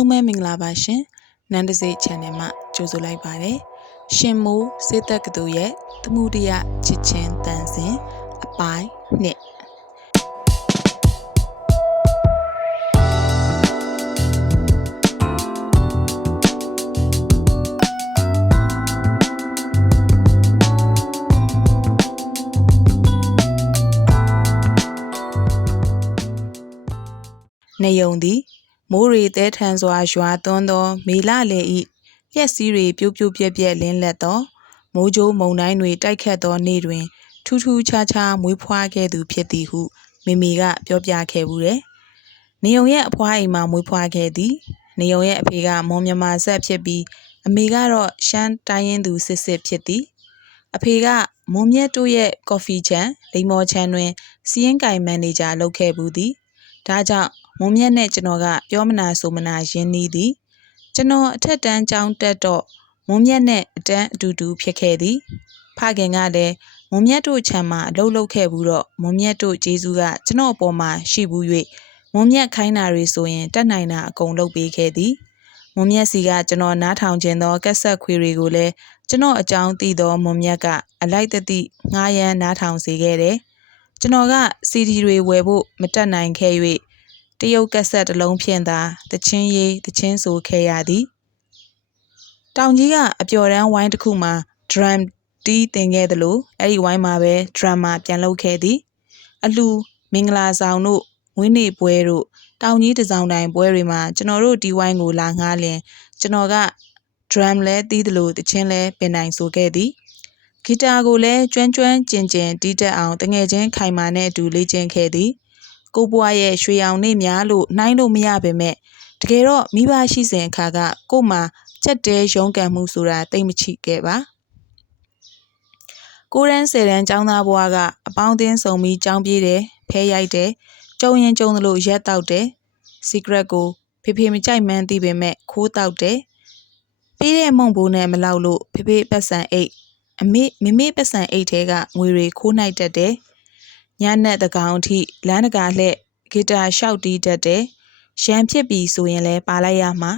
အားလုံးပဲမင်္ဂလာပါရှင်နန်းတစိ channel မှာကြိုဆိုလိုက်ပါတယ်ရှင်မိုးစေတက်ကတူရဲ့သမှုတရချစ်ချင်းတန်စင်အပိုင်းနှစ်နေယုံသည် မိုးရေတဲထန်စွာရွာသွန်းသော မေလလေဤလျက်စီးတွေပြိုးပြိုးပြက်ပြက်လင်းလက်သော မိုးကြိုးမုန်တိုင်းတွေတိုက်ခတ်သောနေ့တွင် ထူးထူးခြားခြားမွေးဖွားခဲ့သူဖြစ်သည်ဟုမိမိကပြောပြခဲ့ဘူးတယ်။နေုံရဲ့အဖွားအိမ်မှာမွေးဖွားခဲ့သည်။နေုံရဲ့အဖေကမွန်မြမာဆက်ဖြစ်ပြီးအမေကတော့ရှမ်းတိုင်းရင်းသူစစ်စစ်ဖြစ်သည်။အဖေကမွန်မြတ်တို့ရဲ့ကော်ဖီချန်လိမ္မော်ချန်တွင်စီးရင်ကင်မန်နေဂျာလုပ်ခဲ့ဘူးသည်။ဒါကြောင့် မွန်မြတ်နဲ့ကျွန်တော်ကပြောမနာဆိုမနာရင်းနှီးသည်ကျွန်တော်အထက်တန်းကျောင်းတက်တော့မွန်မြတ်နဲ့အတန်းအတူတူဖြစ်ခဲ့သည် ဖခင်ကလည်းမွန်မြတ်တို့ခြံမှာအလုပ်လုပ်ခဲ့ဘူးတော့မွန်မြတ်တို့ကျေးဇူးကကျွန်တော်အပေါ်မှာရှိဘူး၍မွန်မြတ်ခိုင်းတာတွေဆိုရင်တက်နိုင်တာအကုန်လုပ်ပေးခဲ့သည်မွန်မြတ်စီကကျွန်တော်နားထောင်ခြင်းသောကက်ဆက်ခွေတွေကိုလည်းကျွန်တော်အကြောင်းသိသောမွန်မြတ်ကအလိုက်တသိငှားရမ်းနားထောင်စေခဲ့တယ်ကျွန်တော်ကစီဒီတွေဝယ်ဖို့မတက်နိုင်ခဲ့၍ တရုတ်ကက်ဆက်တစ်လုံးဖြင့်သာတချင်းရေးတချင်းဆိုခဲ့ရသည်တောင်ကြီးကအပျော်တမ်းဝိုင်းတစ်ခုမှာ drum တီးတင်ခဲ့သလိုအဲ့ဒီဝိုင်းမှာပဲ drama ပြန်လုပ်ခဲ့သည် အလှမင်္ဂလာဆောင်တို့ဝင်းနေပွဲတို့တောင်ကြီးတစောင်းတိုင်းပွဲတွေမှာကျွန်တော်တို့ဒီဝိုင်းကိုလာငှားလင်ကျွန်တော်က drum လဲတီးသလိုတချင်းလဲပင်နိုင်ဆိုခဲ့သည်ဂီတာကိုလည်းကျွမ်းကျွမ်းကျင်ကျင်တီးတတ်အောင်တငယ်ချင်းခိုင်မာနဲ့အတူလေ့ကျင့်ခဲ့သည် ကိုပွားရဲ့ရွှေရောင်နေများလို့နှိုင်းလို့မရပေမဲ့တကယ်တော့မိဘရှိစဉ်အခါကကို့မှာကြက်တဲရုံးကန်မှုဆိုတာတိတ်မချိခဲ့ပါကိုရန်းဆယ်တန်းចောင်းသားဘွားကအပေါင်းအသင်းစုံပြီးចောင်းပြေးတယ်ဖဲရိုက်တယ်ကြုံရင်ကြုံသလိုရက်တောက်တယ် secret ကိုဖေဖေမကြိုက်မှန်းသိပေမဲ့ခိုးတောက်တယ်ပေးတဲ့မုံဘိုးနဲ့မလောက်လို့ဖေဖေပတ်စံအိတ်အမေမမေပတ်စံအိတ်ထဲကငွေတွေခိုးနှိုက်တတ်တယ် ညနဲ့တကောင်အထိလမ်းတကာလှဲ့ဂီတာလျှောက်တီးတတ်တယ်ရန်ဖြစ်ပြီဆိုရင်လည်းပါလိုက်ရမှာ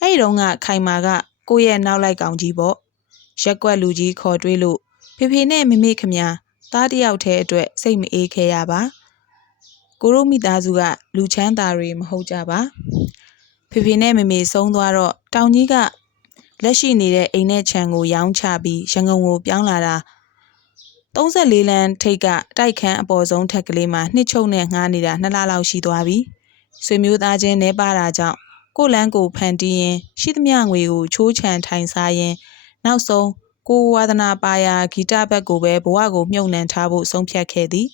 အဲ့ဒီတော့ကခိုင်မာကကိုယ့်ရဲ့နောက်လိုက်ကောင်ကြီးပေါ့ရက်ကွက်လူကြီးခေါ်တွေးလို့ဖေဖေနဲ့မမေခမညာသားတယောက်တည်းအတွက်စိတ်မအေးခဲရပါကိုရိုမိသားစုကလူချမ်းသာတွေမဟုတ်ကြပါဖေဖေနဲ့မမေဆုံးသွားတော့တောင်ကြီးကလက်ရှိနေတဲ့အိမ်နဲ့ခြံကိုရောင်းချပြီးရန်ကုန်ကိုပြောင်းလာတာ 34လမ်းထိပ်ကတိုက်ခန်းအပေါ်ဆုံးထက်ကလေးမှာနှစ်ချုပ်နဲ့ငှားနေတာနှစ်လလောက်ရှိသွားပြီဆွေမျိုးသားချင်းနဲပါတာကြောင့်ကိုလန်းကိုဖန်တီးရင်ရှိသမျှငွေကိုချိုးချံထိုင်စားရင်နောက်ဆုံးကိုဝါဒနာပါယာဂီတဘက်ကိုပဲဘဝကိုမြုပ်နှံထားဖို့ဆုံးဖြတ်ခဲ့သည်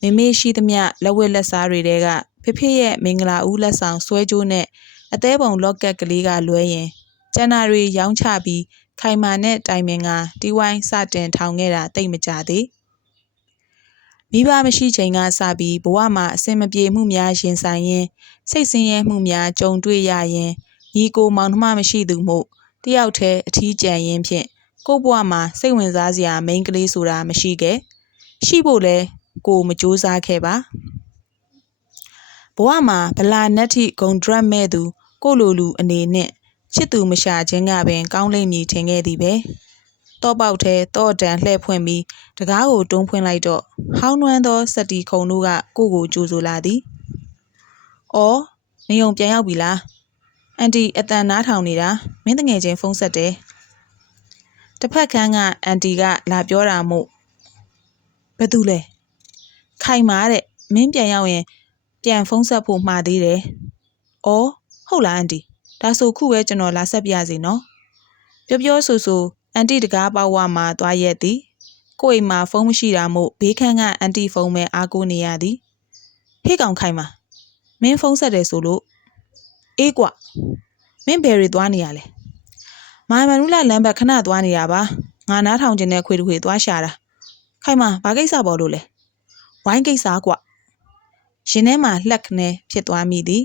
မိမိရှိသမျှလက်ဝတ်လက်စားတွေတဲကဖေဖေရဲ့မင်္ဂလာဦးလက်ဆောင်ဆွဲကြိုးနဲ့အသေးပုံလော့ကက်ကလေးကလွဲရင်ကျန်တာတွေရောင်းချပြီး ခိုင်မာနဲ့တိုင်ပင်ကတီဝိုင်းစတင်ထောင်ခဲ့တာတိတ်မကြသေးမိဘမရှိချိန်ကစပြီးဘဝမှာအဆင်မပြေမှုများရင်ဆိုင်ရင်စိတ်ဆင်းရဲမှုများကြုံတွေ့ရရင်ညီကိုမောင်နှမမရှိသူမို့တယောက်တည်းအထီးကျန်ရင်းဖြင့်ကို့ဘဝမှာစိတ်ဝင်စားစရာမိန်းကလေးဆိုတာမရှိခဲ့ရှိဖို့လဲကိုမစူးစမ်းခဲ့ပါဘဝမှာဗလာနက်ထိဂုံဒရက်မဲ့သူကိုလိုလူအနေနဲ့ ချစ်သူမရှာခြင်းကပင် ကောင်းလိမ့်မည်ထင်ခဲ့သည်ပဲတော့ပေါက်ထဲတော့တန်လှဲ့ဖွင့်ပြီးတကားကိုတွန်းဖွင့်လိုက်တော့ဟောင်းနွမ်းသောစက်တီခုံတို့ကကိုကိုကြိုဆိုလာသည်။အော်နေုံပြန်ရောက်ပြီလား။အန်တီအတန်နားထောင်နေတာမင်းတငယ်ချင်းဖုန်းဆက်တယ်။တစ်ဖက်ခန်းကအန်တီကလာပြောတာမို့ဘသူလဲ။ခိုင်မာတဲ့မင်းပြန်ရောက်ရင် ပြန်ဖုန်းဆက်ဖို့မှာသေးတယ်။အော်ဟုတ်လားအန်တီ ဒါဆိုခုပဲကျွန်တော်လာဆက်ပြစီနော်။ပြောပြောဆိုဆိုအန်တီတကားပေါဝမှာသွားရက်သည်ကိုအိမ်မှာဖုန်းမရှိတာမို့ဘေးခန်းကအန်တီဖုန်းပဲအားကိုးနေရသည်ဟေ့ကောင်ခိုင်မှာမင်းဖုန်းဆက်တယ်ဆိုလို့အေးကွမင်းဘယ်ရီသွားနေရလဲမိုင်မနူလာလမ်းဘက်ခဏသွားနေတာပါငါနားထောင်ခြင်းနဲ့ခွေတခွေသွားရှာတာခိုင်မှာဘာကိစ္စပေါ်လို့လဲဝိုင်းကိစ္စကွရင်ထဲမှာလှက်ခနဲ့ဖြစ်သွားမိသည်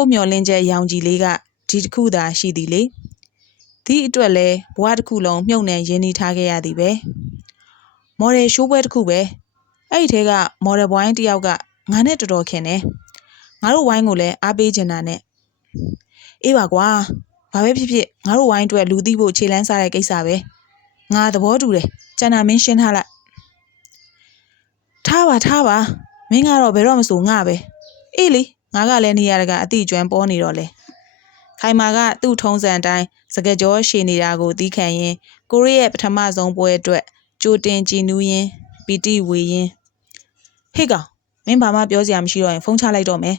ကိုမျောလင်းချက်ရောင်ကြီးလေးကဒီတစ်ခုသာရှိသည်လေဒီအတွက်လဲဘဝတစ်ခုလုံးမြုပ်နှံရင်းနှီးထားခဲ့ရသည်ပဲမော်ဒယ်ရှိုးပွဲတစ်ခုပဲအဲ့ဒီထဲကမော်ဒယ်ဘွိုင်းတယောက်ကငါနဲ့တော်တော်ခင်တယ်ငါတို့ဝိုင်းကိုလည်းအားပေးချင်တာနဲ့အေးပါကွာဘာပဲဖြစ်ဖြစ်ငါတို့ဝိုင်းအတွက်လူသိဖို့ခြေလန်းစားတဲ့ကိစ္စပဲငါသဘောတူတယ်ကျန်တာမင်းရှင်းထားလိုက်ထားပါထားပါမင်းကတော့ဘယ်တော့မဆိုငါပဲအေးလေ ငါကလည်းနေရတကအတိအကျွမ်းပေါ်နေတော့လေခိုင်မာကသူ့ထုံးစံအတိုင်းစကကြောရှည်နေတာကိုသီးခံရင်းကိုရီးရဲ့ပထမဆုံးပွဲအတွက်ကြိုတင်ကြည်နူးရင်းပီတိဝေရင်းဟေ့ကောင်မင်းဘာမှပြောစရာမရှိတော့ရင်ဖုန်းချလိုက်တော့မယ်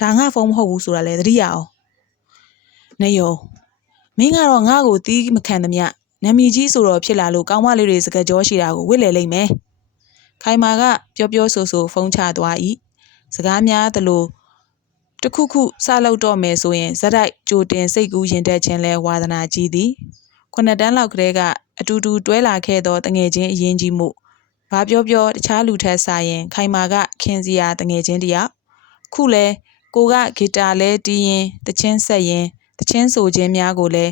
ဒါငါဖုန်းမဟုတ်ဘူးဆိုတာလေသတိရအောင်နေယုံမင်းကတော့ငါ့ကိုတီးမခံသမျှနမီကြီးဆိုတော့ဖြစ်လာလို့ကောင်းမလေးတွေစကကြောရှိတာကိုဝစ်လေလိမ့်မယ်ခိုင်မာကပြောပြောဆိုဆိုဖုန်းချသွား၏စကားများသလို တခုခုစလောက်တော့မယ်ဆိုရင်ဇက်တိုက်ကြိုတင်စိတ်ကူးရင်တက်ခြင်းလဲဝါသနာကြီးသည်ခုနှစ်တန်းလောက်ကလေးကအတူတူတွဲလာခဲ့သောတငယ်ချင်းအရင်ကြီးမှုဘာပြောပြောတခြားလူထက်စာရင် ခိုင်မာကခင်စီယာတငယ်ချင်းတယောက်ခုလဲကိုကဂီတာလဲတီးရင်တချင်းဆက်ရင်တချင်းဆိုခြင်းများကိုလဲ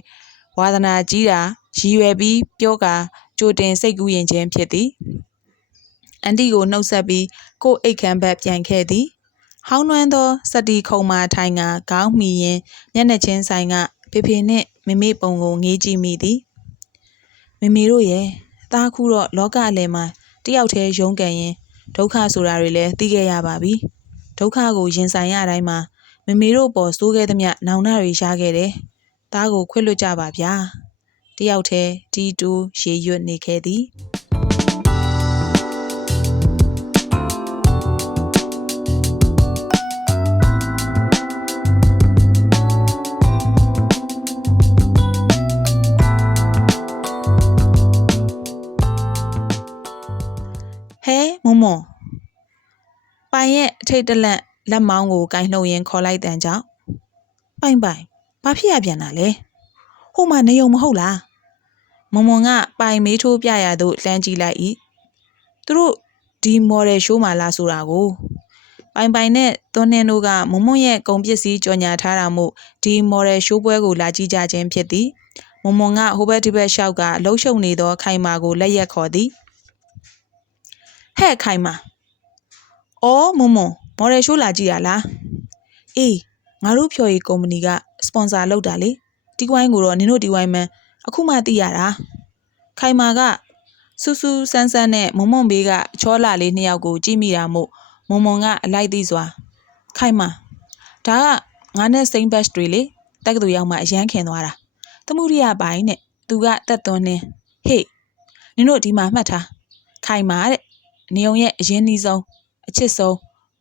ဝါသနာကြီးတာရည်ရွယ်ပြီးပြောကာကြိုတင်စိတ်ကူးရင်ခြင်းဖြစ်သည်အန်တီကိုနှုတ်ဆက်ပြီးကို့အိတ်ခမ်းဘက်ပြန်ခဲ့သည် ဟောင်းနှွမ်းသောစက်တီခုံမာထိုင်ကခေါင်းမီရင်မျက်နှာချင်းဆိုင်ကဖေဖေနှင့်မမေပုံကိုငေးကြည့်မိသည်မမေတို့ရဲ့သားခုတော့လောကအလယ်မှာတယောက်တည်းရုန်းကန်ရင်ဒုက္ခဆိုတာတွေလည်းသိခဲ့ရပါပြီဒုက္ခကိုရင်ဆိုင်ရတိုင်းမှာမမေတို့ပေါ်စိုးခဲ့သမျှနောင်နာတွေရခဲ့တယ်သားကိုခွင့်လွှတ်ကြပါဗျာတယောက်တည်းတီတူရေရွတ်နေခဲ့သည် မွန်မွန်ပိုင်ရဲ့အထိတ်တလန့်လက်မောင်းကိုကင်လှုပ်ရင်းခေါ်လိုက်တန်ကြောင့်ပိုင်ပိုင်ဘာဖြစ်ရပြန်တာလဲဟိုမှာနေုံမဟုတ်လားမွန်မွန်ကပိုင်မေးထိုးပြရသို့လှမ်းကြည့်လိုက်၏သူတို့ဒီမော်ဒယ်ရှိုးမှာလာဆိုတာကိုပိုင်ပိုင်နဲ့သွန်းနှင်းတို့ကမွန်မွန်ရဲ့ကုန်ပစ္စည်းကြော်ညာထားတာမို့ဒီမော်ဒယ်ရှိုးပွဲကိုလာကြည့်ကြခြင်းဖြစ်သည်မွန်မွန်ကဟိုဘက်ဒီဘက်လျှောက်ကလှုပ်ရှုပ်နေသောခိုင်မာကိုလက်ရက်ခေါ်သည် ဟဲ့ခိုင်မာအော်မွန်မွန်မော်ဒယ်ရှိုးလာကြည့်ရလားအေးငါတို့ဖြော်ရည်ကုမ္ပဏီကစပွန်ဆာလုပ်တာလေဒီကွိုင်းကိုတော့နင်တို့ဒီဝိုင်းမန်အခုမှသိရတာခိုင်မာကစူးစူးဆန်းဆန်းနဲ့မုံမုံဘေးကချောလာလေးနှစ်ယောက်ကိုကြည့်မိတာမို့မုံမုံကအလိုက်သိစွာခိုင်မာဒါကငါနဲ့စိန်ဘတ်တွေလေတက္ကသိုလ်ရောက်မှအရန်ခင်သွားတာသမှုရိယပိုင်းနဲ့သူကတက်သွန်းနေဟေ့နင်တို့ဒီမှာမှတ်ထားခိုင်မာတဲ့ နေုံရဲ့အရင်နီးဆုံးအချစ်ဆုံး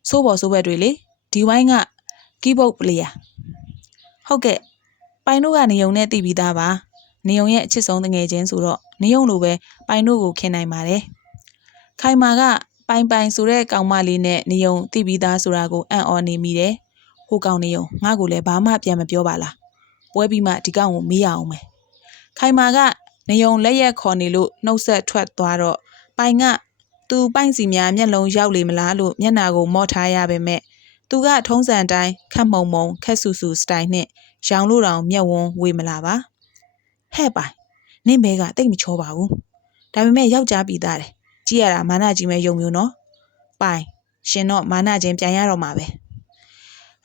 စိုးပေါ်စိုးဘက်တွေလေဒီဝိုင်းကကီးဘုတ်ပလေယာဟုတ်ကဲ့ပိုင်တို့ကနေုံနဲ့တည်ပြီးသားပါနေုံရဲ့အချစ်ဆုံးတငယ်ချင်းဆိုတော့နေုံလိုပဲပိုင်တို့ကိုခင်နိုင်ပါတယ်ခိုင်မာကပိုင်ပိုင်ဆိုတဲ့ကောင်မလေးနဲ့နေုံတည်ပြီးသားဆိုတာကိုအံ့ဩနေမိတယ်ဟိုကောင်နေုံငါ့ကိုလည်းဘာမှပြန်မပြောပါလားပွဲပြီးမှဒီကောင်ကိုမေးရအောင်မယ်ခိုင်မာကနေုံလက်ရက်ခေါ်နေလို့နှုတ်ဆက်ထွက်သွားတော့ပိုင်က သူပိုင်စီများမျက်လုံးရောက်လေမလားလို့မျက်နာကိုမော့ထားရပါပဲသူကထုံးစံတိုင်းခက်မှုံမှုံခက်ဆူဆူစတိုင်နဲ့ရောင်လို့တောင်မျက်ဝန်းဝေမလာပါဟဲ့ပိုင်နင့်ဘဲကတိတ်မချောပါဘူးဒါပေမဲ့ယောက်ျားပြီးသားတယ်ကြည့်ရတာမာနကြီးမဲ့ယုံမျိုးနော်ပိုင်ရှင်တော့မာနချင်းပြန်ရတော့မှာပဲ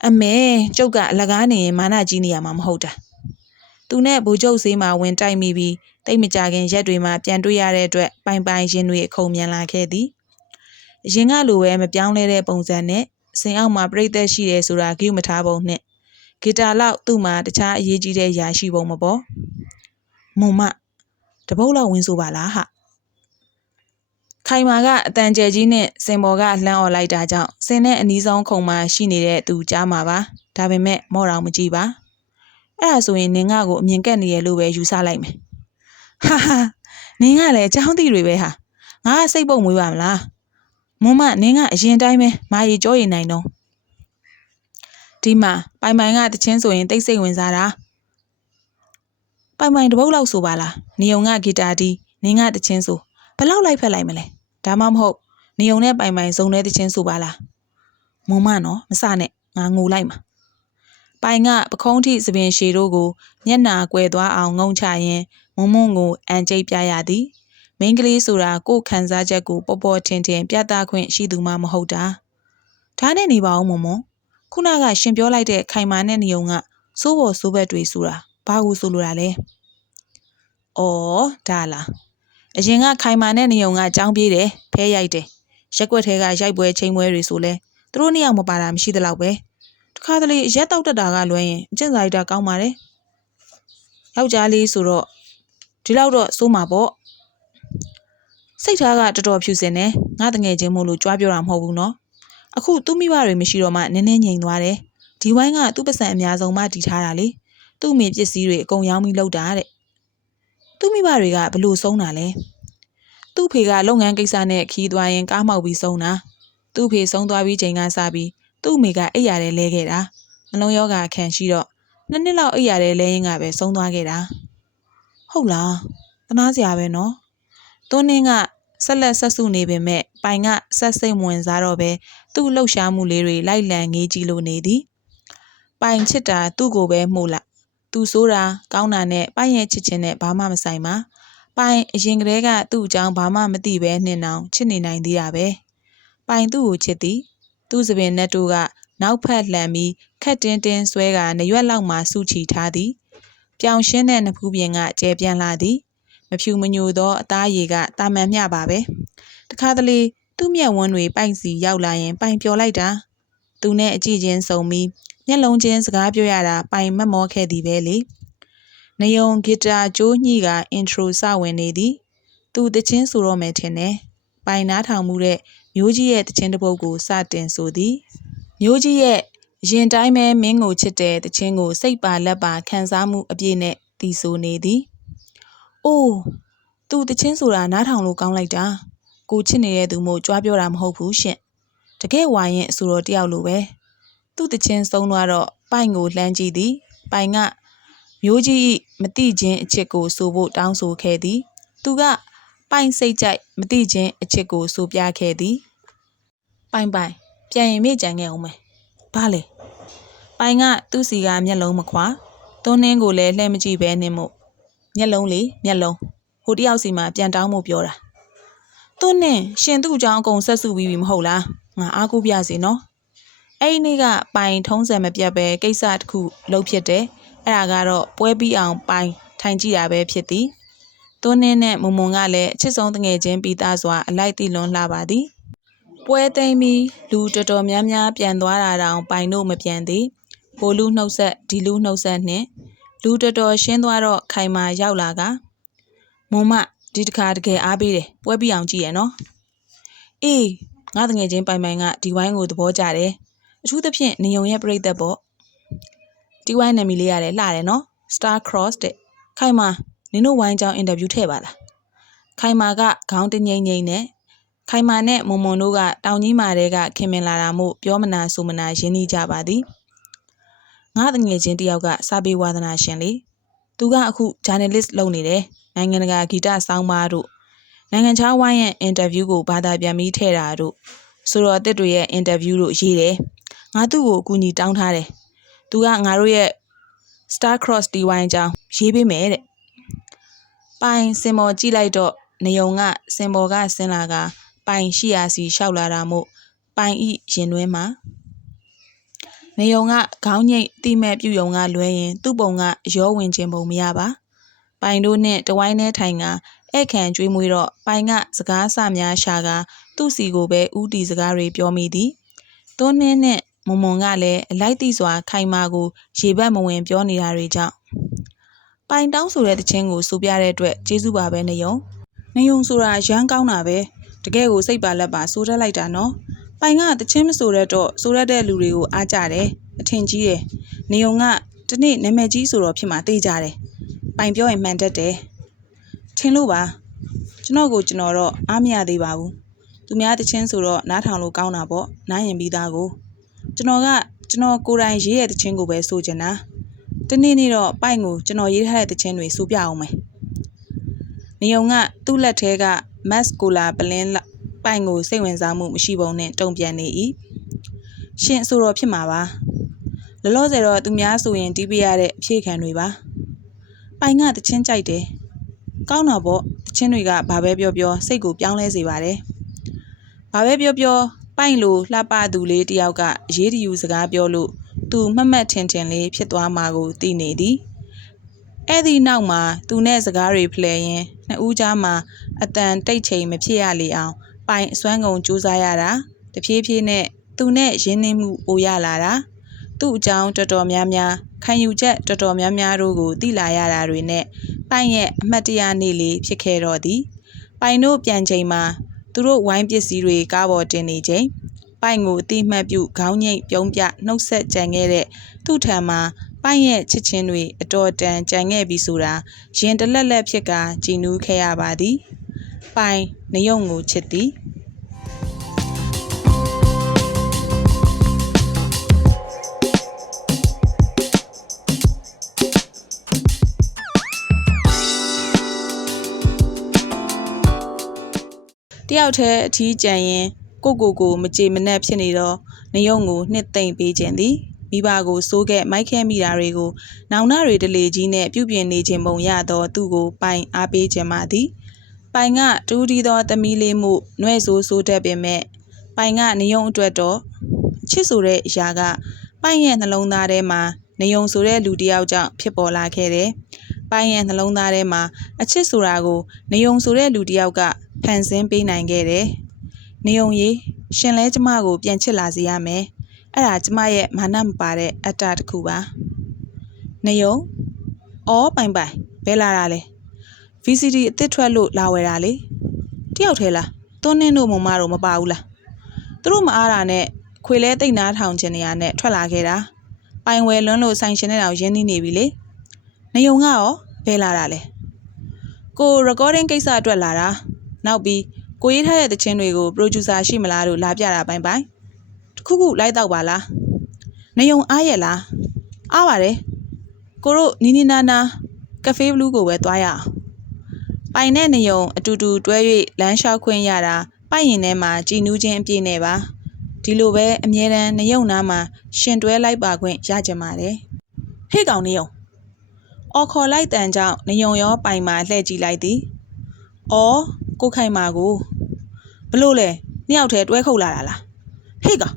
အမေကျုပ်ကအလကားနေရင်မာနကြီးနေရမှာမဟုတ်တာသူနဲ့ဘူကျုပ်ဆေးမှာဝင်တိုက်မိပြီး တိတ်မကြခင်ရက်တွေမှာပြန်တွေ့ရတဲ့အတွက်ပိုင်ပိုင်ရင်တွေအခုံမြန်လာခဲ့သည်အရင်ကလိုပဲမပြောင်းလဲတဲ့ပုံစံနဲ့စင်အောက်မှာပြိသက်ရှိတယ်ဆိုတာဂိူမထားပုံနဲ့ဂီတာလောက်သူ့မှာတခြားအရေးကြီးတဲ့ယာရှိပုံမပေါ်မုံမတပုတ်လောက်ဝင်းဆိုပါလားဟာခိုင်မာကအတန်ကျဲကြီးနဲ့စင်ပေါ်ကလှမ်းអော်လိုက်တာကြောင့်စင်နဲ့အနီးဆုံးခုံမှာရှိနေတဲ့သူကြားမှာပါဒါပေမဲ့မော့တော်မကြည့်ပါအဲ့ဒါဆိုရင်နင်ငါ့ကိုအမြင်ကက်နေရလို့ပဲယူဆလိုက်မယ် ဟာဟာနင်ကလည်းအချောင်းတိတွေပဲဟာငါကစိတ်ပုတ်မွေးပါမလားမုံမနင်းကအရင်တိုင်းပဲမာရီကြောရည်နိုင်တော့ဒီမှာပိုင်ပိုင်ကတချင်းဆိုရင်တိတ်ဆိတ်ဝင်စားတာပိုင်ပိုင်တပုတ်လောက်ဆိုပါလားနေုံကဂီတာတီးနင်းကတချင်းဆိုဘယ်လောက်လိုက်ဖက်လိုက်မလဲဒါမှမဟုတ်နေုံနဲ့ပိုင်ပိုင်စုံတဲ့တချင်းဆိုပါလားမုံမနော်မစနဲ့ငါငိုလိုက်မှာပိုင်ကပခုံးထိသပင်ရှည်တို့ကိုမျက်နာကွယ်သွားအောင်ငုံချရင် မုံမုံကိုအန်ကျိတ်ပြရသည်မိန်းကလေးဆိုတာကိုယ်ခံစားချက်ကိုပေါ်ပေါ်ထင်ထင်ပြသခွင့်ရှိသူမှမဟုတ်တာဒါနဲ့နေပါဦးမမခုနကရှင်ပြောလိုက်တဲ့ခိုင်မာနဲ့နေုံကစိုးပေါ်စိုးဘက်တွေဆိုတာဘာကိုဆိုလိုတာလဲ။အော်ဒါလားအရင်ကခိုင်မာနဲ့နေုံကအကြောင်းပြေးတယ်ဖဲရိုက်တယ်ရက်ွက်ထဲကရိုက်ပွဲချိန်ပွဲတွေဆိုလဲသူတို့နှစ်ယောက်မပါတာမရှိသလောက်ပဲတခါတလေရက်တောက်တက်တာကလွဲရင်အကျင့်စာရိတ္တကောင်းပါတယ်ယောက်ျားလေးဆိုတော့ ဒီလောက်တော့စိုးမှာပေါ့စိတ်ထားကတော်တော်ဖြူစင်နေငါတငယ်ချင်းမို့လို့ကြွားပြောတာမဟုတ်ဘူးနော်အခုသူ့မိဘတွေမရှိတော့မှနည်းနည်းငြိမ်သွားတယ်ဒီဝိုင်းကသူ့ပတ်စံအများဆုံးမှတည်ထားတာလေသူ့မိပစ္စည်းတွေအကုန်ရောင်းပြီးလောက်တာတဲ့သူ့မိဘတွေကဘလို့ဆုံးတာလဲသူ့ဖေကလုပ်ငန်းကိစ္စနဲ့ခီးသွားရင်ကားမှောက်ပြီးဆုံးတာသူ့ဖေဆုံးသွားပြီးချိန်ကစပြီးသူ့အမေကအိပ်ရတယ်လဲခဲ့တာနှလုံးယောဂခံရှိတော့နှစ်နှစ်လောက်အိပ်ရတယ်လဲရင်ကပဲဆုံးသွားခဲ့တာ ဟုတ်လားတနာစရာပဲနော်သွန်းနှင်းကဆက်လက်ဆက်စုနေပေမဲ့ပိုင်ကဆက်စိတ်ဝင်စားတော့ပဲသူ့လှုပ်ရှားမှုလေးတွေလိုက်လံငေးကြည့်လို့နေသည်ပိုင်ချစ်တာသူ့ကိုပဲမှုလာသူဆိုးတာကောင်းတာနဲ့ပိုင်ရဲ့ချစ်ချင်းနဲ့ဘာမှမဆိုင်ပါပိုင်အရင်ကတည်းကသူ့အကြောင်းဘာမှမသိပဲနှင်အောင်ချစ်နေနိုင်သေးတာပဲပိုင်သူ့ကိုချစ်သည်သူ့စပင်နဲ့တို့ကနောက်ဖက်လှန်ပြီးခက်တင်းတင်းဆွဲကနရွက်လောက်မှစုချီထားသည် ပြောင်ရှင်းတဲ့နဖူးပြင်ကကျဲပြန့်လာသည်မဖြူမညိုသောအသားရည်ကတာမန်မျှပါပဲတခါတလေသူ့မျက်ဝန်းတွေပိုင်စီရောက်လာရင်ပိုင်ပျော်လိုက်တာသူနဲ့အကြည့်ချင်းစုံပြီးမျက်လုံးချင်းစကားပြောရတာပိုင်မက်မောခဲ့သည်ပဲလေနယုံဂီတာကြိုးညှိကအင်ထရိုစဝင်နေသည်သူတချင်းဆိုတော့မယ်ထင်တယ်ပိုင်နားထောင်မှုတဲ့မျိုးကြီးရဲ့တချင်းတစ်ပုဒ်ကိုစတင်ဆိုသည်မျိုးကြီးရဲ့ ရင်တိုင်းပဲမင်းကိုချစ်တဲ့တချင်းကို စိတ်ပါလက်ပါခံစားမှုအပြည့်နဲ့တီးဆိုနေသည်။အိုးသူတချင်းဆိုတာနားထောင်လို့ကောင်းလိုက်တာ။ကိုချစ်နေတဲ့သူမို့ကြွားပြောတာမဟုတ်ဘူးရှင့်။တကယ်ဝိုင်းရင်အဆိုတော်တယောက်လိုပဲ။သူ့တချင်းဆုံးသွားတော့ပိုင်ကိုလှမ်းကြည့်သည်။ပိုင်ကမျိုးကြီးမတိချင်းအချစ်ကိုဆိုဖို့တောင်းဆိုခဲ့သည်။သူကပိုင်စိတ်ကြိုက်မတိချင်းအချစ်ကိုဆိုပြခဲ့သည်။ပိုင်ပိုင်ပြန်ရင်မေ့ကြံခဲ့အောင်မယ်။ဘာလဲ။ ပိုင်ကသူ့စီကမျက်လုံးမခွာ။သွန်းနှင်းကိုလည်းလှည့်မကြည့်ပဲနှင်းမို့မျက်လုံးလေမျက်လုံးဟိုတယောက်စီမှာပြန်တောင်းမှုပြောတာ။သွန်းနှင်းရှင်သူ့အကြောင်းအကုန်ဆက်စုပြီးပြီမဟုတ်လား။ငါအားကိုးပြစီနော်။အဲ့ဒီနေ့ကပိုင်ထုံးစံမပြတ်ပဲကိစ္စတစ်ခုလုပ်ဖြစ်တယ်။အဲ့ဒါကတော့ပွဲပြီးအောင်ပိုင်ထိုင်ကြည့်တာပဲဖြစ်သည်။သွန်းနှင်းနဲ့မုံမုံကလည်းအချစ်ဆုံးတငယ်ချင်းပြီးသားစွာအလိုက်တီလွန်လှပါသည်။ပွဲသိမ်းပြီးလူတော်တော်များများပြန်သွားတာတောင်ပိုင်တို့မပြန်သေး ဟိုလူနှုတ်ဆက်ဒီလူနှုတ်ဆက်နှင့်လူတော်တော်ရှင်းသွားတော့ခိုင်မာရောက်လာကမုံမဒီတခါတကယ်အားပေးတယ်ပွဲပြီးအောင်ကြည့်ရနော်အေးငါတငယ်ချင်းပိုင်ပိုင်ကဒီဝိုင်းကိုသဘောကျတယ်အထူးသဖြင့်နေုံရဲ့ပြိသက်ပေါ့ဒီဝိုင်းနာမည်လေးရတယ်လှတယ်နော် Star Cross တဲ့ခိုင်မာနင်တို့ဝိုင်းကြောင်းအင်တာဗျူးထည့်ပါလားခိုင်မာကခေါင်းတငိမ့်ငိမ့်နဲ့ခိုင်မာနဲ့မုံမုံတို့ကတောင်ကြီးမာတဲကခင်မင်လာတာမို့ပြောမနာဆိုမနာရင်းနှီးကြပါသည် ငါတငယ်ချင်းတယောက်ကစာပေဝါသနာရှင်လေသူကအခု journalist လုပ်နေတယ်နိုင်ငံတကာဂီတဆောင်းပါးတို့နိုင်ငံခြားဝိုင်းရဲ့အင်တာဗျူးကိုဘာသာပြန်ပြီးထည့်တာတို့ဆိုတော့တစ်တွေရဲ့အင်တာဗျူးတို့ရေးတယ်ငါသူ့ကိုအကူအညီတောင်းထားတယ်သူကငါတို့ရဲ့ Star Cross DY အကြောင်းရေးပေးမယ်တဲ့ပိုင်စင်မော်ကြည့်လိုက်တော့နေုံကစင်မော်ကဆင်းလာက ပိုင်ရှိရာစီလျှောက်လာတာမို့ပိုင်ဤရင်တွဲမှာ နေုံကခေါင်းညိတ်တိမဲ့ပြုတ်ယုံကလွဲရင် သူ့ပုံကရောဝင်ခြင်းပုံမရပါပိုင်တို့နဲ့တဝိုင်းနဲ့ထိုင်ကဧည့်ခံကြွေးမွေးတော့ပိုင်ကစကားဆများရှာကသူ့စီကိုပဲဥတီစကားတွေပြောမိသည်သွန်းနှင်းနဲ့မုံမုံကလည်းအလိုက်တိစွာခိုင်မာကိုရေဘက်မဝင်ပြောနေတာတွေကြောင့်ပိုင်တောင်းဆိုတဲ့တခြင်းကိုစူပြတဲ့အတွက်ကျေးဇူးပါပဲနေုံနေုံဆိုတာရမ်းကောင်းတာပဲတကယ်ကိုစိတ်ပါလက်ပါစိုးတက်လိုက်တာနော် ပိုင်ကတချင်းမဆိုတဲ့တော့စိုးရက်တဲ့လူတွေကိုအားကြတယ်အထင်ကြီးတယ်နေုံကဒီနေ့နာမည်ကြီးဆိုတော့ဖြစ်မှာသိကြတယ်ပိုင်ပြောရင်မှန်တတ်တယ်ထင်လို့ပါကျွန်တော်ကိုကျွန်တော်တော့အားမရသေးပါဘူးသူများတချင်းဆိုတော့နားထောင်လို့ကောင်းတာပေါ့နားရင်ပြီးသားကိုကျွန်တော်ကကျွန်တော်ကိုယ်တိုင်ရေးတဲ့တချင်းကိုပဲဆိုချင်တာတနေ့နေ့တော့ပိုင်ကိုကျွန်တော်ရေးထားတဲ့တချင်းတွေဆိုပြအောင်မယ်နေုံကသူ့လက်ထဲကမက်စကိုလာပလင်း ပိုင်ကိုစိတ်ဝင်စားမှုမရှိပုံနဲ့တုံ့ပြန်နေ၏ရှင်ဆိုတော့ဖြစ်မှာပါလောလောဆယ်တော့သူများဆိုရင်တီးပြရတဲ့အဖြေခံတွေပါပိုင်ကတချင်းကြိုက်တယ်ကောင်းတော့ပေါ့တချင်းတွေကဘာပဲပြောပြောစိတ်ကိုပြောင်းလဲစေပါတယ်ဘာပဲပြောပြောပိုင်လိုလှပသူလေးတယောက်ကအရေးတယူစကားပြောလို့သူသူမှတ်မှတ်ထင်ထင်လေးဖြစ်သွားမှာကိုသိနေသည်အဲ့ဒီနောက်မှာသူနဲ့စကားတွေဖလှယ်ရင်းနှစ်ဦးကြားမှာအတန်တိတ်ချိန်မဖြစ်ရလေအောင် ပိုင်အစွမ်းကုန်ကြိုးစားရတာတဖြည်းဖြည်းနဲ့သူနဲ့ရင်းနှီးမှုပိုရလာတာသူ့အကြောင်းတော်တော်များများခံယူချက်တော်တော်များများတို့ကိုသိလာရတာတွေနဲ့ပိုင်ရဲ့အမှတ်တရနေ့လေးဖြစ်ခဲ့တော့သည်ပိုင်တို့ပြန်ချိန်မှာသူတို့ဝိုင်းပစ္စည်းတွေကားပေါ်တင်နေချိန်ပိုင်ကိုအတိမှတ်ပြုခေါင်းငိတ်ပြုံးပြနှုတ်ဆက်ကြံခဲ့တဲ့သူ့ထံမှာပိုင်ရဲ့ချစ်ချင်းတွေအတော်တန်ကြံခဲ့ပြီဆိုတာရင်တလက်လက်ဖြစ်ကကြည်နူးခဲ့ရပါသည် ပိုင်နယုံကိုချစ်သည်တယောက်တည်းအထီးကျန်ရင်ကိုကိုကိုမကြေမနက်ဖြစ်နေတော့နယုံကိုနှစ်သိမ့်ပေးခြင်းသည်မိဘကိုစိုးခဲ့မိုက်ခဲမိတာတွေကိုနောင်နာတွေတလေကြီးနဲ့ပြုပြင်နေခြင်းပုံရတော့သူ့ကိုပိုင်အားပေးခြင်းပါသည် ပိုင်ကတူးဒီသောသမီးလေးမှုနှဲ့ဆိုးဆိုးတတ်ပင်မဲ့ပိုင်ကနယုံအတွက်တော့အချစ်ဆိုတဲ့အရာက ပိုင်ရဲ့နှလုံးသားထဲမှာနယုံဆိုတဲ့လူတစ်ယောက်ကြောင့်ဖြစ်ပေါ်လာခဲ့တယ်။ပိုင်ရဲ့နှလုံးသားထဲမှာအချစ်ဆိုတာကိုနယုံဆိုတဲ့လူတစ်ယောက်ကဖန်ဆင်းပေးနိုင်ခဲ့တယ်။နယုံရေရှင်လဲကျမကိုပြန်ချစ်လာစေရမယ်။အဲ့ဒါကျမရဲ့မာနမပါတဲ့အတ္တတစ်ခုပါ။နယုံအော်ပိုင်ပိုင်ဘယ်လာတာလဲ။ VCD အစ်စ်ထွက်လို့လာဝယ်တာလေ။တယောက်ထဲလား။သွန်းနှင်းတို့မမတို့မပါဘူးလား။သူတို့မအားတာနဲ့ခွေလဲတိတ်နာထောင်ချင်နေရနဲ့ထွက်လာခဲ့တာ။ပိုင်ဝယ်လွန်းလို့ဆိုင်ရှင်တဲ့တောင်ရင်းနှီးနေပြီလေ။နယုံကရောဘယ်လာတာလဲ။ကို recording ကိစ္စအတွက်လာတာ။နောက်ပြီးကိုရေးထားတဲ့သချင်းတွေကို producer ရှိမလားလို့လာပြတာပိုင်ပိုင်။တခုခုလိုက်တော့ပါလား။နယုံအားရဲ့လား။အားပါတယ်။ကိုတို့နီနီနာနာကဖေးဘလူးကိုပဲသွားရအောင်။ ပိုင်နဲ့နယုံအတူတူတွဲ၍လမ်းလျှောက်ခွင့်ရတာပိုက်ရင်ထဲမှာကြည်နူးခြင်းအပြည့်နဲ့ပါဒီလိုပဲအမြဲတမ်းနယုံနာမှာရှင်တွဲလိုက်ပါခွင့်ရကြပါတယ်ဟေ့ကောင်နယုံအော်ခေါ်လိုက်တန်ကြောင့်နယုံရောပိုင်မှာလှည့်ကြည့်လိုက်သည်အော်ကိုခိုင်မာကိုဘလို့လဲနှစ်ယောက်တည်းတွဲခုတ်လာတာလားဟေ့ကောင်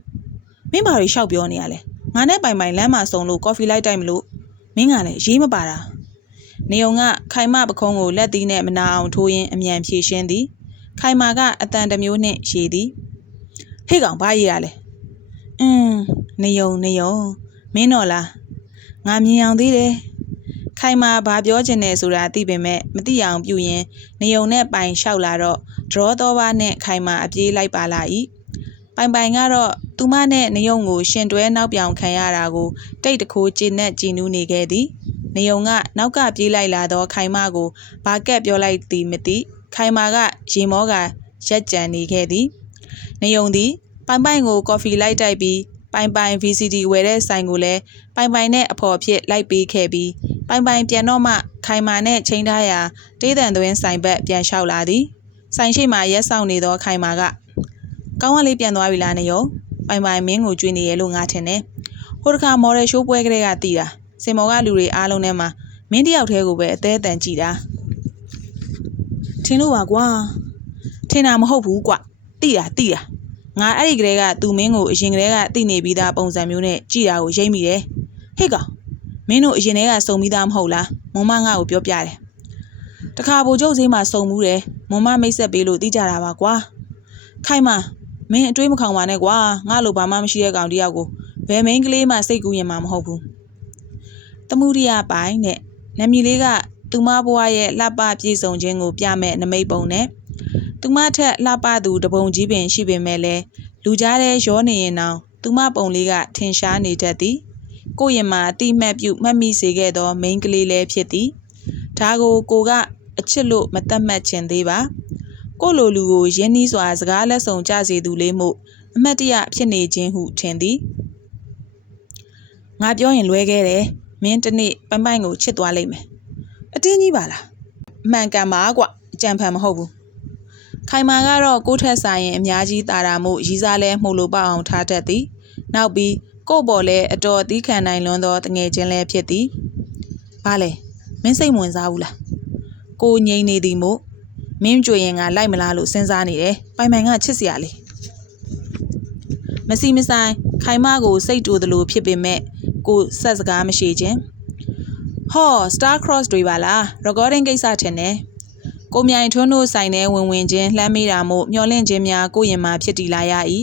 မင်းဘာတွေရှောက်ပြောနေရလဲငါနဲ့ပိုင်ပိုင်လမ်းမှာစုံလို့ကော်ဖီလိုက်တိုက်မလို့မင်းကလည်းရေးမပါတာ နေုံကခိုင်မပခုံးကိုလက်သီးနဲ့မနာအောင်ထိုးရင်းအမြန်ဖြည့်ရှင်းသည်ခိုင်မာကအတန်တစ်မျိုးနှင့်ရေသည်ဟေ့ကောင်ဘာရေးရလဲအင်းနေုံနေုံမင်းတော်လားငါမြင်အောင်သေးတယ်ခိုင်မာဘာပြောချင်တယ်ဆိုတာသိပေမဲ့မသိအောင်ပြုရင်နေုံနဲ့ပိုင်လျှောက်လာတော့ draw တော့ဘာနဲ့ခိုင်မာအပြေးလိုက်ပါလာ၏ပိုင်ပိုင်ကတော့သူမနဲ့နေုံကိုရှင်တွဲနောက်ပြောင်ခံရတာကိုတိတ်တခိုးကျဉ်နဲ့ကြည်နူးနေခဲ့သည် နေုံကနောက်ကပြေးလိုက်လာသော ခိုင်မကိုဘာကက်ပြောလိုက်သည်မသိ ခိုင်မာကရေမောကရက်ကြံနေခဲ့သည်နေုံသည် ပိုင်ပိုင်ကိုကော်ဖီလိုက်တိုက်ပြီးပိုင်ပိုင် VCD ဝယ်တဲ့ဆိုင်ကိုလည်းပိုင်ပိုင်နဲ့အဖော်ဖြစ်လိုက်ပေးခဲ့ပြီးပိုင်ပိုင်ပြန်တော့မှခိုင်မာနဲ့ချိန်ထားရာတေးတန်သွင်းဆိုင်ဘက်ပြန်လျှောက်လာသည်ဆိုင်ရှိမှရက်ဆောင်နေသောခိုင်မာကကောင်းကလေးပြန်သွားပြီလားနေုံပိုင်ပိုင်မင်းကိုကြွေးနေရဲ့လို့ငါထင်တယ်ဟိုတခါမော်ဒယ်ရှိုးပွဲကလေးကတည်တာ စင်မော်ကလူတွေအားလုံးထဲမှာမင်းတယောက်တည်းကိုပဲအသေးအတန်ကြည်တာထင်လို့ပါကွာထင်တာမဟုတ်ဘူးကွတိတာတိတာငါအဲ့ဒီကလေးကသူမင်းကိုအရင်ကလေးကတိနေပြီးသားပုံစံမျိုးနဲ့ကြည်တာကိုရိမ့်မိတယ်ဟေ့ကောင်မင်းတို့အရင်တည်းကစုံပြီးသားမဟုတ်လားမွန်မငါ့ကိုပြောပြတယ်တခါဘိုလ်ချုပ်ဈေးမှာစုံမှုတယ်မွန်မမိတ်ဆက်ပေးလို့တိကြတာပါကွာခိုင်မမင်းအတွေးမခေါင်ပါနဲ့ကွာငါလိုဘာမှမရှိတဲ့ကောင်တယောက်ကိုဘယ်မင်းကလေးမှစိတ်ကူးရင်မှမဟုတ်ဘူး တမှုရိယပိုင်းနဲ့နမီလေးကသူမဘွားရဲ့လှပပြေဆုံးခြင်းကိုပြမဲ့နမိတ်ပုံနဲ့သူမထက်လှပသူတပုံကြီးပင်ရှိပေမဲ့လဲလူကြားတဲ့ရောနေရင်တောင်သူမပုံလေးကထင်ရှားနေတတ်သည်ကိုယ့်ရင်မှာအတိမတ်ပြုမှတ်မိစေခဲ့သောမိန်းကလေးလည်းဖြစ်သည်ဒါကိုကိုကအချစ်လို့မတတ်မှတ်ခြင်းသေးပါကိုလိုလူကိုရင်းနှီးစွာစကားလက်ဆောင်ကြစေသူလေးမို့အမတ်တရဖြစ်နေခြင်းဟုထင်သည်ငါပြောရင်လွဲခဲ့တယ် မင်းတစ်နေ့ပိုင်ပိုင်ကိုချစ်သွားလိမ့်မယ်အတင်းကြီးပါလားအမှန်ကန်ပါကွအကြံဖန်မဟုတ်ဘူးခိုင်မာကတော့ကိုယ့်ထက်ဆိုင်ရင်အများကြီးတာတာမှုရီးစားလဲမှုလို့ပအောင်ထားတတ်သည်နောက်ပြီးကို့ပေါ်လဲအတော်သီးခံနိုင်လွန်းသောတငယ်ချင်းလဲဖြစ်သည်ဘာလဲမင်းစိတ်ဝင်စားဘူးလားကိုငိမ့်နေသည်မို့မင်းကြွေရင်ငါလိုက်မလားလို့စဉ်းစားနေတယ်ပိုင်ပိုင်ကချစ်စရာလေမစီမဆိုင်ခိုင်မကိုစိတ်တူသလိုဖြစ်ပေမဲ့ ကိုဆက်စကားမရှိခြင်းဟော Star Cross တွေပါလား recording ကိစ္စထင်တယ်ကိုမြိုင်ထွန်းတို့ဆိုင်ထဲဝင်ဝင်ချင်းလှမ်းမိတာမို့မျောလင့်ခြင်းများကိုရင်မှာဖြစ်တည်လာရ၏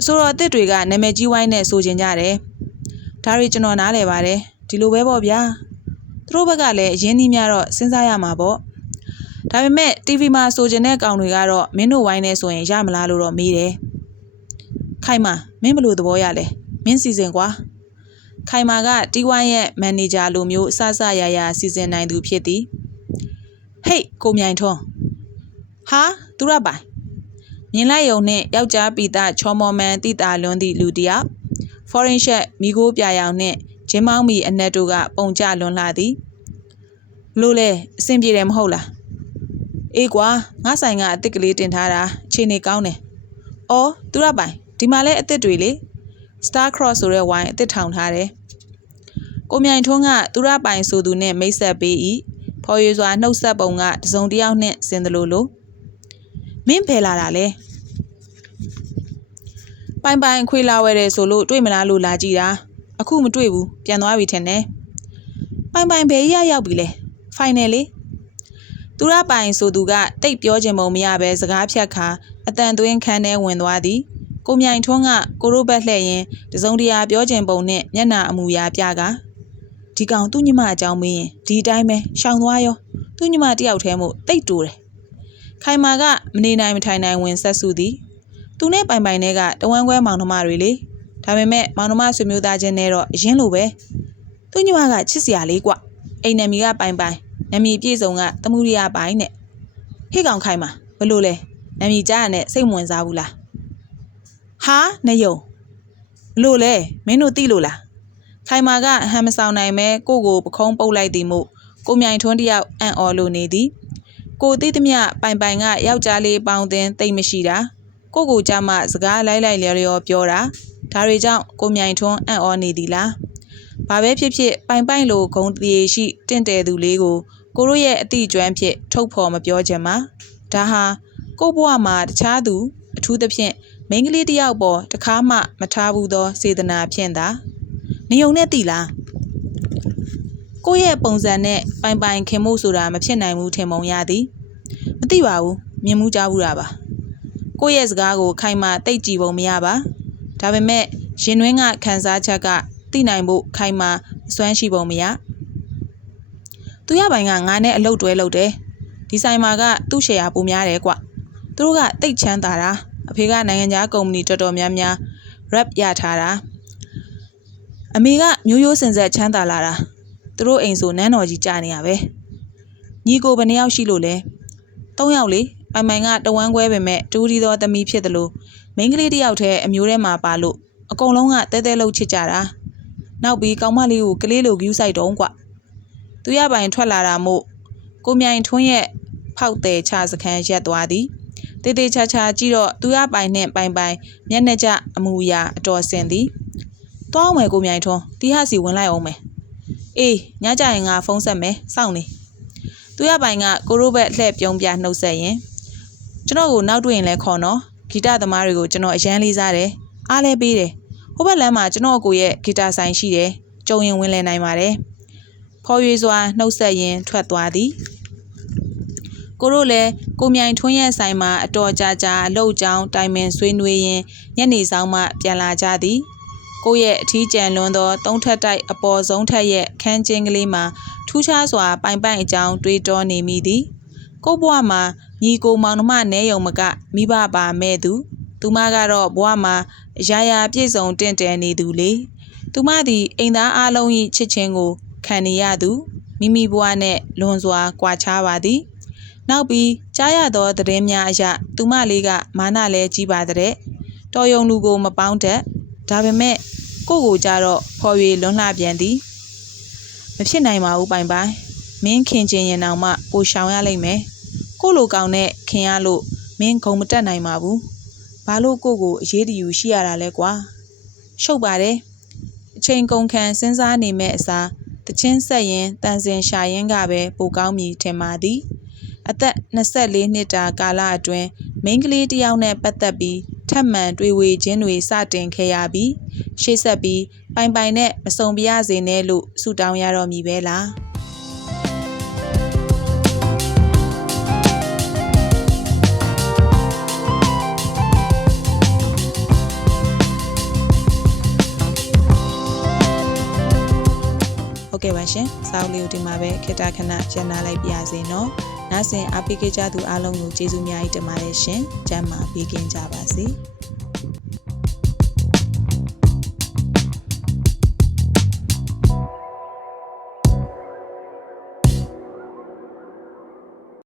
အဆိုတော်အစ်စ်တွေကနာမည်ကြီးဝိုင်းနဲ့ဆိုကြကြတယ်ဒါတွေကျွန်တော်နားလည်ပါတယ်ဒီလိုပဲပေါ့ဗျာသူတို့ဘက်ကလည်းအရင်နှီးများတော့စဉ်းစားရမှာပေါ့ဒါပေမဲ့ TV မှာဆိုကြတဲ့ကောင်တွေကတော့မင်းတို့ဝိုင်းနေဆိုရင်ရမလားလို့တော့မေးတယ်ခိုင်မာမင်းဘယ်လိုသဘောရလဲမင်းစီစဉ်ကွာ ခိုင်မာကတီဝိုင်းရဲ့မန်နေဂျာလိုမျိုးအဆအဆရရစီစဉ်နိုင်သူဖြစ်သည်ဟေးကိုမြိုင်ထွန်းဟာသူရပိုင်မြင်လိုက်ယုံနှင့်ယောက်ျားပီတာချောမော်မန်တိတာလွန်းသည့်လူတစ်ယောက် foreign shot မိโก้ပြာရောင်နှင့်ဂျင်းမောင်းမီအနက်တို့ကပုံကျလွန်လာသည်ဘလို့လဲအဆင်ပြေတယ်မဟုတ်လားအေးကွာငါဆိုင်ကအစ်စ်ကလေးတင်ထားတာအခြေအနေကောင်းတယ်။အော်သူရပိုင်ဒီမှာလဲအစ်စ်တွေလေ Star Cross ဆိုတဲ့ဝိုင်းအစ်စ်ထောင်ထားတယ်။ကိုမြိုင်ထွန်းကသူရပိုင်ဆိုသူနဲ့မိတ်ဆက်ပေး၏။ဖော်ရွေစွာနှုတ်ဆက်ပုံကတစုံတစ်ယောက်နဲ့ဆင်သလိုလိုမင်းဖယ်လာတာလဲပိုင်ပိုင်ခွေလာဝဲတယ်ဆိုလို့တွေ့မလားလို့လာကြည့်တာအခုမတွေ့ဘူးပြန်သွားပြီထင်တယ်ပိုင်ပိုင်ဘယ်ရရောက်ပြီလဲဖိုင်နယ်လေသူရပိုင်ဆိုသူကတိတ်ပြောခြင်းမုံမရပဲစကားဖြတ်ခါအတန်သွင်းခန်းထဲဝင်သွားသည် ကိုမြိုင်ထွန်းကကိုရိုဘတ်လှည့်ရင်တစုံတရာပြောခြင်းပုံနဲ့မျက်နာအမူအရာပြကဒီကောင်သူ့ညီမအကြောင်းမင်းရင်ဒီအတိုင်းပဲရှောင်သွားရောသူ့ညီမတယောက်တည်းမို့တိတ်တူတယ်ခိုင်မာကမနေနိုင်မထိုင်နိုင်ဝင်ဆက်စုသည်သူနဲ့ပိုင်ပိုင်နဲ့ကတဝမ်းခွဲမောင်နှမတွေလေဒါပေမဲ့မောင်နှမဆွေမျိုးသားချင်းနဲ့တော့အရင်လိုပဲသူ့ညီမကချစ်စရာလေးကွအိမ်နမီကပိုင်ပိုင်နမီပြည့်စုံကတမှုရိယပိုင်နဲ့ဟေ့ကောင်ခိုင်မှာဘလို့လဲနမီကြားရနဲ့စိတ်ဝင်စားဘူးလား ဟာနေယုံဘလို့လဲမင်းတို့သိလို့လားခိုင်မာကဟမ်မဆောင်နိုင်မဲကိုကိုပခုံးပုတ်လိုက်သည်မို့ကိုမြိုင်ထွန်းတယောက်အံ့ဩလိုနေသည်ကိုသိသမျှပိုင်ပိုင်ကယောက်ျားလေးပေါင်းတင်တိတ်မရှိတာကိုကိုကြမှာစကားလိုက်လိုက်လျော်လျော်ပြောတာဒါတွေကြောင့်ကိုမြိုင်ထွန်းအံ့ဩနေသည်လားဘာပဲဖြစ်ဖြစ်ပိုင်ပိုင်လိုဂုံတည်ရှိတင့်တယ်သူလေးကိုကိုတို့ရဲ့အတိကျွမ်းဖြစ်ထုတ်ဖော်မပြောချင်ပါဒါဟာကိုဘဝမှာတခြားသူအထူးသဖြင့် မိန်းကလေးတစ်ယောက်ပေါ်တခါမှမထားဘူးသောစေတနာဖြင့်သာနေုံနဲ့တည်လားကိုယ့်ရဲ့ပုံစံနဲ့ပိုင်ပိုင်ခင်မှုဆိုတာမဖြစ်နိုင်ဘူးထင်ပုံရသည်မသိပါဘူးမြင်မှုကြားဘူးတာပါကိုယ့်ရဲ့စကားကိုခိုင်မာတိတ်ကြည့်ပုံမရပါဒါပေမဲ့ရင်တွင်းကခံစားချက်ကသိနိုင်ဖို့ခိုင်မာအစွမ်းရှိပုံမရသူရပိုင်ကငါနဲ့အလုပ်တွဲလုပ်တယ်ဒီဆိုင်မှာကသူ့ရှယ်ယာပိုများတယ်ကွသူတို့ကတိတ်ချမ်းသာတာ အဖေကနိုင်ငံခြားကုမ္ပဏီတော်တော်များများ rap ရထားတာအမေကမျိုးရိုးစင်ဆက်ချမ်းသာလာတာသူတို့အိမ်ဆိုနန်းတော်ကြီးကြာနေရပဲညီကိုဘယ်နှယောက်ရှိလို့လဲ၃ယောက်လေပိုင်ပိုင်ကတဝမ်းခွဲပေမဲ့တူးဒီသောသမီးဖြစ်တယ်လို့မိန်းကလေးတစ်ယောက်တည်းအမျိုးထဲမှာပါလို့အကုန်လုံးကတဲတဲလှုပ်ချစ်ကြတာနောက်ပြီးကောင်မလေးကိုကလေးလိုဂူးဆိုင်တုံးကွသူရပိုင်ထွက်လာတာမို့ကိုမြိုင်ထွန်းရဲ့ဖောက်တယ်ချစခန်းရက်သွားသည် တေးသေးချာချာကြည့်တော့သူရပိုင်နဲ့ပိုင်ပိုင်မျက်နှာကျအမူအရာအတော်ဆင်သည်တောင်းမယ်ကိုမြိုင်ထွန်းတီးဟစီဝင်လိုက်အောင်မယ်အေးညကြရင်ငါဖုန်းဆက်မယ်စောင့်နေသူရပိုင်ကကိုရိုဘက်လှည့်ပြုံးပြနှုတ်ဆက်ရင်ကျွန်တော်ကိုနောက်တွေ့ရင်လည်းခေါ်နော်ဂီတသမားတွေကိုကျွန်တော်အရန်လေးစားတယ်အားလဲပေးတယ်ဟိုဘက်လမ်းမှာကျွန်တော်ကိုရဲ့ဂီတာဆိုင်ရှိတယ်ကြုံရင်ဝင်လည်နိုင်ပါတယ်ဖော်ရွေစွာနှုတ်ဆက်ရင်းထွက်သွားသည် ကိုတို့လည်းကိုမြိုင်ထွန်းရဲ့ဆိုင်မှာအတော်ကြာကြာအလုပ်ကြောင်းတိုင်ပင်ဆွေးနွေးရင်းညနေဆောင်မှပြန်လာကြသည်ကိုရဲ့အထီးကျန်လွန်းသောသုံးထပ်တိုက်အပေါ်ဆုံးထက်ရဲ့ခန်းချင်းကလေးမှာထူးခြားစွာပိုင်ပိုင်အကြောင်းတွေးတောနေမိသည်ကိုဘွားမှာညီကိုမောင်နှမနဲယုံမကမိဘပါမဲ့သူသူမကတော့ဘွားမှာရာရာပြည့်စုံတင့်တယ်နေသူလေသူမသည်အိမ်သားအလုံး၏ချစ်ချင်းကိုခံနေရသူမိမိဘွားနှင့်လွန်စွာကွာခြားပါသည် နောက်ပြီးကြားရသောသတင်းများအရသူမလေးကမာနလဲကြီးပါတဲ့တော်ယုံလူကိုမပေါင်းတတ်ဒါပေမဲ့ကိုကိုကြတော့ဖော်၍လွန်လှပြန်သည်မဖြစ်နိုင်ပါဘူးပိုင်ပိုင်မင်းခင်ချင်းရင်တောင်မှကိုရှောင်ရလိမ့်မယ်ကိုလိုကောင်နဲ့ခင်ရလို့မင်းဂုံမတက်နိုင်ပါဘူးဘာလို့ကိုကိုအရေးတယူရှိရတာလဲကွာရှုပ်ပါတယ်အချိန်ကုန်ခံစဉ်းစားနေမဲ့အစားတချင်းဆက်ရင်တန်စင်ရှာရင်ကပဲပိုကောင်းမည်ထင်ပါသည် အသက် 24 နှစ်တာကာလအတွင်း မိန်းကလေးတစ်ယောက်နဲ့ပတ်သက်ပြီး ထပ်မံတွေ့ဝေခြင်းတွေ စတင်ခဲ့ရပြီး ရှေ့ဆက်ပြီး ပိုင်ပိုင်နဲ့မစုံပြရစေနဲ့လို့ ဆုတောင်းရတော့မည်ပဲလား ဟုတ်ကဲ့ပါရှင်စာအုပ်လေးကိုဒီမှာပဲခေတ္တခဏကျန်နာလိုက်ပါရစေနော်နားဆင်အားပေးကြသူအားလုံးကိုကျေးဇူးများကြီးတင်ပါတယ်ရှင်ကျမ်းမာပေးခင်ကြပါစေ